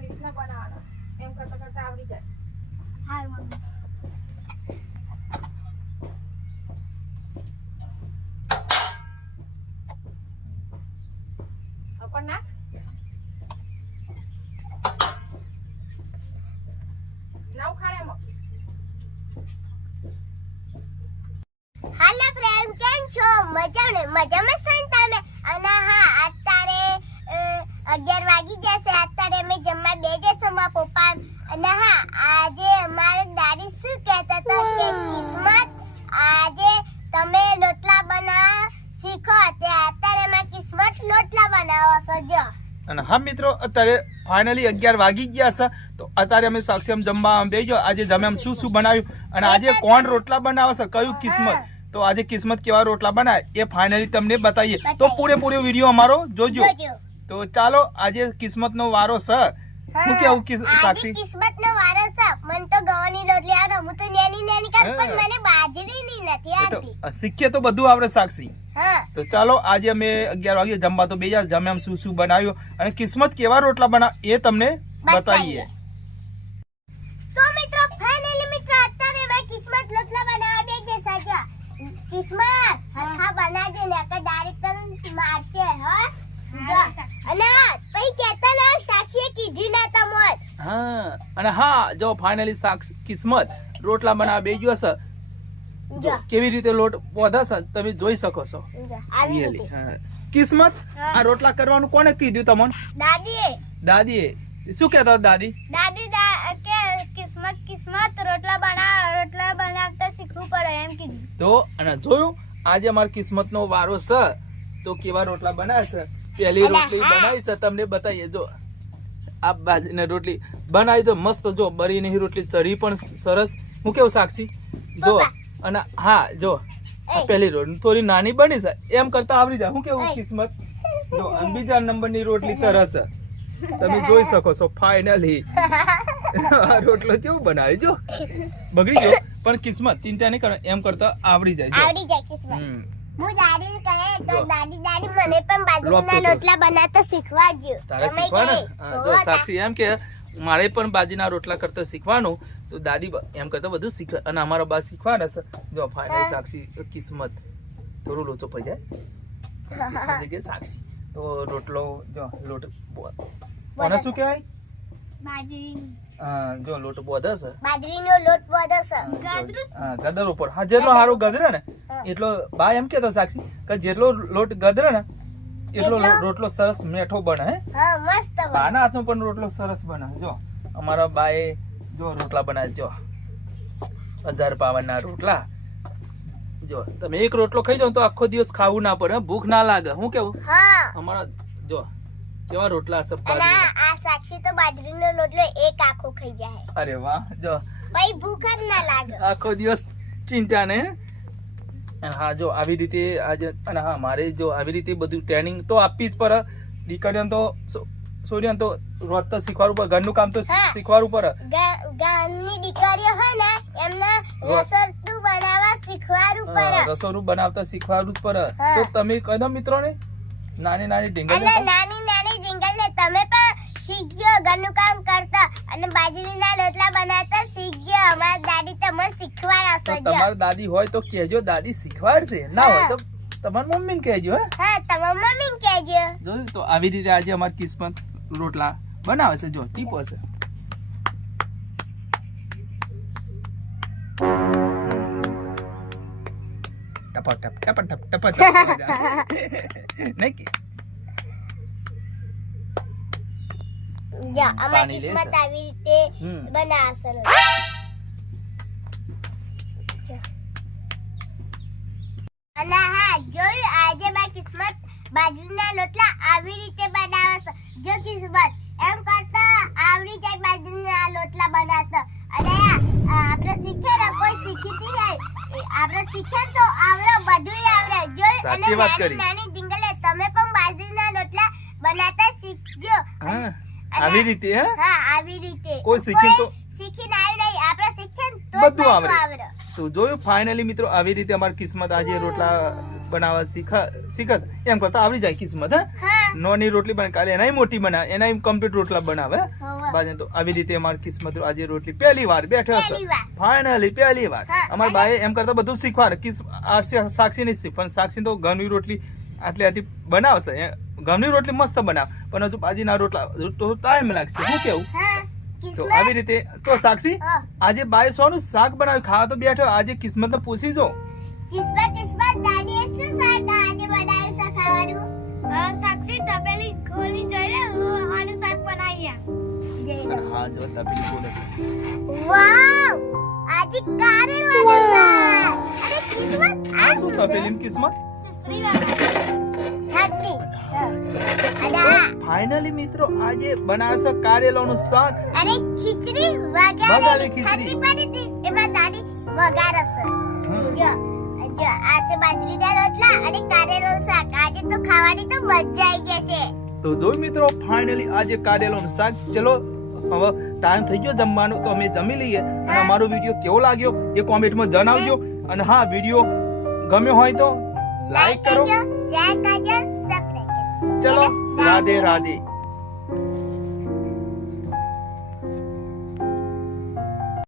એવી રીતના બનાવવાના એમ કરતા કરતા આવડી જાય હાર મમ્મી अपन ना नाव खाड़े मो હાલો ફ્રેન્ડ કેમ છો મજામાં સંતામે અને હા અત્યારે 11 વાગી જશે અત્યારે અમે જમવા બેસીશું મારા પપ્પા અને હા આજે અમારા દાદી શું કહેતા હતા કે કિસ્મત આજે તમે લોટલા બનાવ શીખો તે અત્યારે અમે કિસ્મત લોટલા બનાવો છો જો અને હા મિત્રો અત્યારે ફાઇનલી 11 વાગી ગયા છે તો અત્યારે અમે સાક્ષીમ જમવા બેસજો આજે જમે આમ શું બનાવ્યું અને આજે કોણ રોટલા બનાવે છે કયું કિસ્મત તો આજે કિસ્મત કેવા રોટલા બનાવે એ ફાઇનલી તમને બતાવીએ તો પૂરેપૂરો વિડીયો અમારો જોજો તો ચાલો આજે કિસ્મતનો વારો છે હું કેવું સાક્ષી કિસ્મતનો વારો છે મને તો ગવાની રોટલી આવડે હું તો નેની કાઢ પણ મને બાજરીની નથી આવતી શીખીએ તો બધું આવડે સાક્ષી હા તો ચાલો આજે અમે 11 વાગે જમવા તો બેજા જમે આમ શું બનાવ્યું અને કિસ્મત કેવા રોટલા બનાવે એ તમને બતાવીએ તો મિત્રો ફાઇનલી મિત્રો અત્યારે મેં કિસ્મત રોટલા બનાવવા બેઠે સાજા કિસ્મત હરખા બનાવજે ને કે દારી તન મારશે હા અને પછી કહેતા ના સાક્ષીએ કીધું ના તમોર હા અને હા જો ફાઇનલી કિસ્મત રોટલા બનાવવા બેજો છે કેવી રીતે લોટ પોધા છે તમે જોઈ શકો છો આવી કિસ્મત આ રોટલા કરવાનું કોને કીધું તમને દાદીએ શું કહેતા દાદી કે કિસ્મત રોટલા બનાવતા શીખવું પડે એમ કીધું તો અને જોયું આજે અમાર કિસ્મતનો વારો છે તો કેવા રોટલા બનાવે છે પહેલી રોટલી બનાવી છે તમને બતાવીએ જો આ બાજરીની રોટલી બનાવી તો મસ્ત જો બરીની રોટલી ચરી પણ સરસ હું કેવું સાક્ષી જો અને હા જો આ પહેલી રોટલી થોડી નાની બની છે એમ કરતા આવડી જાય હું કેવું કિસ્મત જો અને બીજા નંબરની રોટલી સરસ તમે જોઈ શકો છો ફાઇનલી આ રોટલો કેવું બનાવી જો બગડી ગયો પણ કિસ્મત ચિંતા નહીં કરો એમ કરતા આવડી જાય કિસ્મત હું દાદી કહે તો દાદી મને પણ બાજરીના રોટલા બનાવતા શીખવાડજો તારે શીખવાનું જો સાક્ષી એમ કે મારે પણ બાજરીના રોટલા કરતા શીખવાનું તો દાદી એમ કરતા બધું શીખવે અને અમારા બા શીખવાડે છે જો ફાઇનલ સાક્ષી કિસ્મત થોડું લોચો પડી જાય કિસ્મત કે સાક્ષી તો રોટલો જો લોટ કોને શું કહેવાય બાજરી જો લોટ બોધે છે બાજરીનો લોટ બોધે છે ગદર ઉપર હા જેટલો સારો ગદરે ને એટલો બા એમ કેતો સાક્ષી કે જેટલો લોટ ગદરે ને એટલો રોટલો સરસ મીઠો બને હે હા મસ્ત બને બાના હાથનો પણ રોટલો સરસ બને જો અમારા બાએ જો રોટલા બનાવે જો 1000 પાવનના રોટલા જો તમે એક રોટલો ખાઈ જાવ તો આખો દિવસ ખાવું ના પડે ભૂખ ના લાગે હું કેવું હા અમારા જો કેવા રોટલા છે આ સાક્ષી તો બાજરીનો રોટલો એક આખો ખાઈ જાય અરે વાહ જો પછી ભૂખ જ ના લાગે આખો દિવસ ચિંતા ને હા જો આવી રીતે આજે અને હા મારે જો આવી રીતે બધું ટ્રેનિંગ તો આપવી જ પડે દીકરીઓને તો સોરિયન તો રોજ તો શીખવાડવું પડે ઘરનું કામ તો શીખવાડવું પડે ગામની દીકરીઓ હોય ને એમને રસોડું બનાવવા શીખવાડવું પડે રસોડું બનાવતા શીખવાડવું જ પડે તો તમે કહી દો મિત્રોને નાની ઢીંગલ ને તમે પણ શીખજો ઘરનું કામ કરતા અને બાજરીના રોટલા બનાવતા શીખજો અમારી દાદી તમને શીખવાડશે તમારી દાદી હોય તો કહેજો દાદી શીખવાડશે ના હોય તો તમારી મમ્મીને કહેજો હા તમારી મમ્મીને કહેજો જોયું તો આવી રીતે આજે અમારી કિસ્મત રોટલા બનાવે છે જો ટીપો છે ટપ નહીં જો અમારી કિસ્મત આવી રીતે બનાવશે અને હા જોયું આજે મારી કિસ્મત બાજરીના રોટલા આવી રીતે બનાવે છે જો કિસ્મત એમ કરતા આવડી જાય બાજરીના રોટલા બનાવતા અને આપણે શીખે ને કોઈ શીખીતી હોય આપણે શીખે તો આવડે બધું આવડે જોયું અને નાની ડીંગલે તમે પણ બાજરીના રોટલા બનાવતા શીખજો આવી રીતે હા આવી રીતે કોઈ શીખે તો શીખીને આવી નહીં આપણે શીખે તો બધું આવડે તો જોયું ફાઇનલી મિત્રો આવી રીતે અમારી કિસ્મત આજે રોટલા બનાવવા શીખે એમ કરતા આવડી જાય કિસ્મત હા નોની રોટલી બને કાલે એનાય મોટી બનાવે એનાય કમ્પ્લીટ રોટલા બનાવે હોવે. બાજે તો આવી રીતે અમારી કિસ્મત આજે રોટલી પહેલી વાર બેઠો છે પહેલી વાર. ફાઇનલી પહેલી વાર હા, અમારા બાએ એમ કરતા બધું શીખવાડે સાક્ષી નહીં શીખ પણ સાક્ષી તો ઘઉંની રોટલી આટલી બનાવશે ઘઉંની રોટલી મસ્ત બનાવે પણ હજુ બાજીના રોટલા તો ટાઈમ લાગશે શું કેવું હા તો કિસ્મત આવી રીતે તો સાક્ષી હા. આજે બાએ સોનું શાક બનાવ્યું ખાવા તો બેઠો આજે કિસ્મત ને પૂછી જો કિસ્મત દાદીએ શું શાક આજે બનાવ્યું છે ખાવાનું સાક્ષી તપેલી ખોલી જોઈ રે આનું શાક બનાવ્યા હા જો તપેલી બોલે છે વાવ આજે કારેલાનું શાક અરે કિસ્મત આ શું શું છે તપેલી કિસ્મત સુસરી વાળા હાથી અને આ ફાઇનલી મિત્રો આજે બનાવશે કારેલાનું શાક અરે ખીચડી વઘારેલી વઘારેલી ખીચડી. ખાતી પડી હતી એમાં દાદી વઘારશે જો જો આ છે બાજરીના રોટલા અને કારેલાનું શાક આજે તો ખાવાની તો મજા આવી જશે તો જો મિત્રો ફાઇનલી આજે કારેલાનું શાક ચલો હવે ટાઈમ થઈ ગયો જમવાનો તો અમે જમી લઈએ અને અમારો વિડીયો કેવો લાગ્યો એ કોમેન્ટમાં જણાવજો અને હા વિડીયો ગમ્યો હોય તો લાઈક કરો શેર કરજો સબસ્ક્રાઇબ કરજો ચલો રાધે રાધે